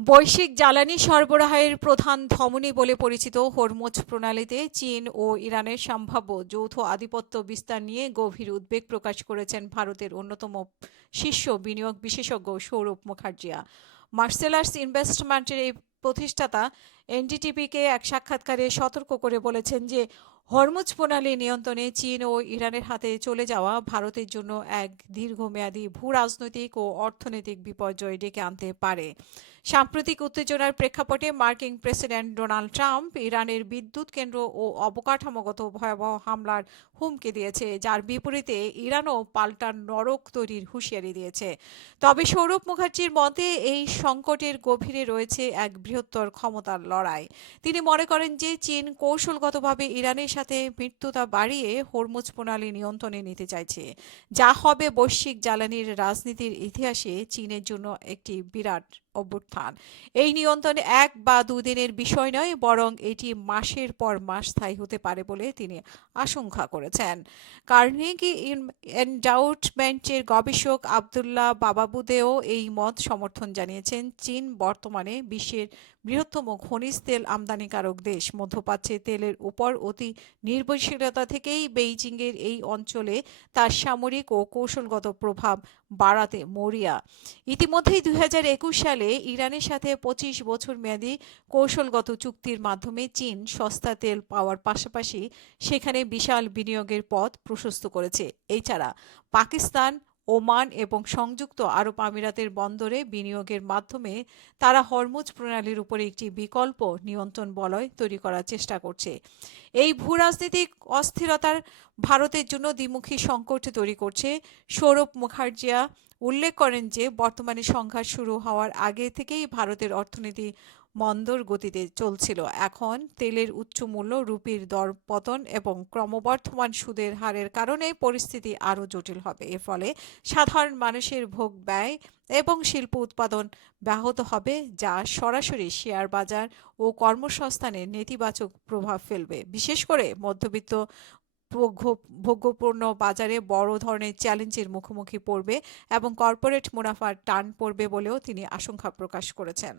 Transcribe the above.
বৈশ্বিক জ্বালানি সরবরাহের প্রধান ধমনী বলে পরিচিত হরমুজ প্রণালীতে চীন ও ইরানের সম্ভাব্য যৌথ আধিপত্য বিস্তার নিয়ে গভীর উদ্বেগ প্রকাশ করেছেন ভারতের অন্যতম শীর্ষ বিনিয়োগ বিশেষজ্ঞ সৌরভ মুখার্জিয়া। মার্সেলার্স ইনভেস্টমেন্টের এই প্রতিষ্ঠাতা এনডিটিভিকে এক সাক্ষাৎকারে সতর্ক করে বলেছেন যে হরমুজ প্রণালী নিয়ন্ত্রণে চীন ও ইরানের হাতে চলে যাওয়া ভারতের জন্য এক দীর্ঘমেয়াদী ভূ রাজনৈতিক ও অর্থনৈতিক বিপর্যয় ডেকে আনতে পারে। সাম্প্রতিক উত্তেজনার প্রেক্ষাপটে মার্কিন প্রেসিডেন্ট ডোনাল্ড ট্রাম্প ইরানের বিদ্যুৎ কেন্দ্র ও অবকাঠামোগত ভয়াবহ হামলার হুমকি দিয়েছে, যার বিপরীতে ইরানও পাল্টা নরক তৈরির হুঁশিয়ারি দিয়েছে। তবে সৌরভ মুখার্জির মতে এই সংকটের গভীরে রয়েছে এক বৃহত্তর ক্ষমতার লড়াই। তিনি মনে করেন যে চীন কৌশলগতভাবে ইরানের সাথে মৃত্যুতা বাড়িয়ে হরমুজ প্রণালী নিয়ন্ত্রণে নিতে চাইছে, যা হবে বৈশ্বিক জ্বালানির রাজনীতির ইতিহাসে চীনের জন্য একটি বিরাট অভ্যুত্থান। এই নিয়ন্ত্রণ এক বা দুদিনের বিষয় নয়, বরং এটি মাসের পর মাস স্থায়ী হতে পারে বলে তিনি আশঙ্কা করেছেন। কার্নেগি এন্ডাউটমেন্টের গবেষক আবদুল্লাহ বাবাবুদেও এই মত সমর্থন জানিয়েছেন। চীন বর্তমানে বিশ্বের বৃহত্তম খনিজ তেল আমদানিকারক দেশ। মধ্যপ্রাচ্যে তেলের উপর অতি নির্ভরশীলতা থেকেই বেইজিংয়ের এই অঞ্চলে তার সামরিক ও কৌশলগত প্রভাব বাড়াতে মরিয়া। ইতিমধ্যেই 2021 সালে ইরানের সাথে 25 বছর মেয়াদী কৌশলগত চুক্তির মাধ্যমে চীন সস্তা তেল পাওয়ার পাশাপাশি সেখানে বিশাল বিনিয়োগের পথ প্রশস্ত করেছে। এছাড়া পাকিস্তান, ওমান এবং সংযুক্ত আরব আমিরাতের বন্দরে বিনিয়োগের মাধ্যমে তারা হরমুজ প্রণালীর উপর একটি বিকল্প নিয়ন্ত্রণ বলয় তৈরি করার চেষ্টা করছে। এই ভূরাজনৈতিক অস্থিরতার ভারতের জন্য দ্বিমুখী সংকট তৈরি করছে। সৌরভ মুখার্জিয়া উল্লেখ করেন যে বর্তমানে সংঘাত শুরু হওয়ার আগে থেকেই ভারতের অর্থনীতি মন্দর গতিতে চলছিল। এখন তেলের উচ্চ মূল্য, রুপির দর পতন এবং ক্রমবর্ধমান সুদের হারের কারণে পরিস্থিতি আরও জটিল হবে। এর ফলে সাধারণ মানুষের ভোগ ব্যয় এবং শিল্প উৎপাদন ব্যাহত হবে, যা সরাসরি শেয়ার বাজার ও কর্মসংস্থানে নেতিবাচক প্রভাব ফেলবে। বিশেষ করে মধ্যবিত্ত ভোগ্যপণ্য বাজারে বড় ধরনের চ্যালেঞ্জের মুখোমুখি পড়বে এবং কর্পোরেট মুনাফার টান পড়বে বলেও তিনি আশঙ্কা প্রকাশ করেছেন।